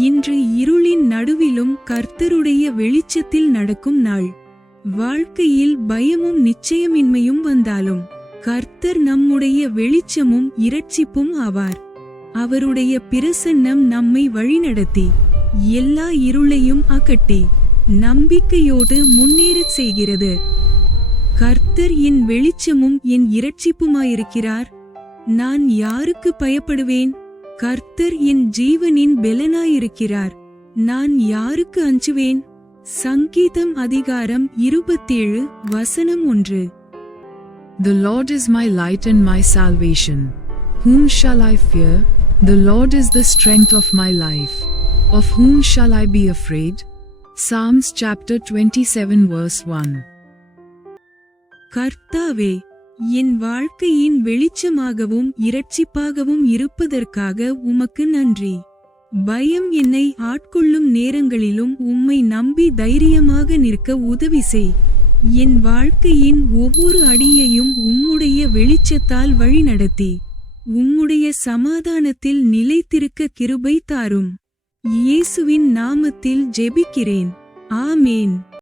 இன்று இருளின் நடுவிலும் கர்த்தருடைய வெளிச்சத்தில் நடக்கும் நாள். வாழ்க்கையில் பயமும் நிச்சயமின்மையும் வந்தாலும் கர்த்தர் நம்முடைய வெளிச்சமும் இரட்சிப்பும் ஆவார். அவருடைய பிரசன்னம் நம்மை வழிநடத்தி எல்லா இருளையும் அகற்றி நம்பிக்கையோடு முன்னேறச் செய்கிறது. கர்த்தர் என் வெளிச்சமும் என் இரட்சிப்புமாயிருக்கிறார். நான் யாருக்கு பயப்படுவேன்? கர்த்தர் என் ஜீவனின் பெலனாயிருக்கிறார். நான் யாருக்கு அஞ்சுவேன்? சங்கீதம் அதிகாரம் 27 வசனம் 1. The Lord is my light and my salvation. Whom shall I fear? The Lord is the strength of my life. Of whom shall I be afraid? Psalms chapter 27 verse 1. கர்த்தாவே, என் வாழ்க்கையின் வெளிச்சமாகவும் இரட்சிப்பாகவும் இருப்பதற்காக உமக்கு நன்றி. பயம் என்னை ஆட்கொள்ளும் நேரங்களிலும் உம்மை நம்பி தைரியமாக நிற்க உதவி செய். என் வாழ்க்கையின் ஒவ்வொரு அடியையும் உம்முடைய வெளிச்சத்தால் வழிநடத்தி உம்முடைய சமாதானத்தில் நிலைத்திருக்க கிருபை தாரும். இயேசுவின் நாமத்தில் ஜெபிக்கிறேன். ஆமேன்.